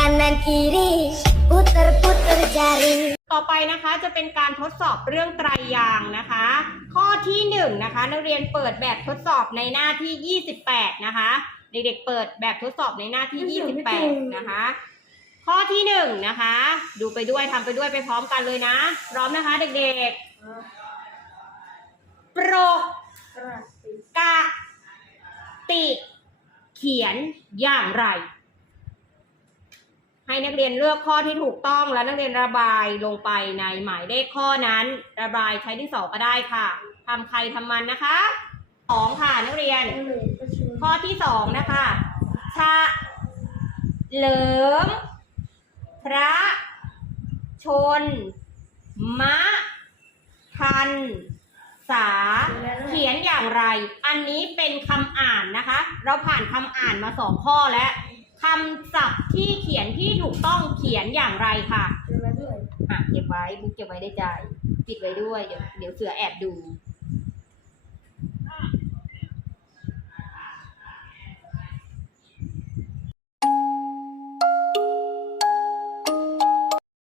kanan kiri puter-puter jari ต่อไปนะคะจะเป็นการทดสอบเรื่องไตรยางนะคะ ข้อที่หนึ่งนะคะนักเรียนเปิดแบบทดสอบในหน้าที่ 28 นะคะ เด็กๆเปิดแบบทดสอบในหน้าที่ 28 นะคะ ข้อที่หนึ่งนะคะ ดูไปด้วยทำไปด้วยไปพร้อมกันเลยนะ พร้อมนะคะเด็กๆ โปรกะติ เขียนอย่างไร ให้นักเรียนเลือกข้อที่ถูกต้องแล้วนักเรียนระบายลงไปในหมายเลขข้อนั้น ระบายใช้ที่สองก็ได้ค่ะทำใครทำมันนะคะสองค่ะนักเรียน ข้อที่สองนะคะชะเหลิม พระ ชน มะ ทัน สา เขียนอย่างไร อันนี้เป็นคำอ่านนะคะ เราผ่านคำอ่านมาสองข้อแล้ว คำศัพท์ที่เขียนที่ถูกต้องเขียนอย่างไรค่ะอะเก็บไว้บุ๊กเก็บไว้ในใจปิดไว้ด้วย เดี๋ยวเดี๋ยวเสือแอบดู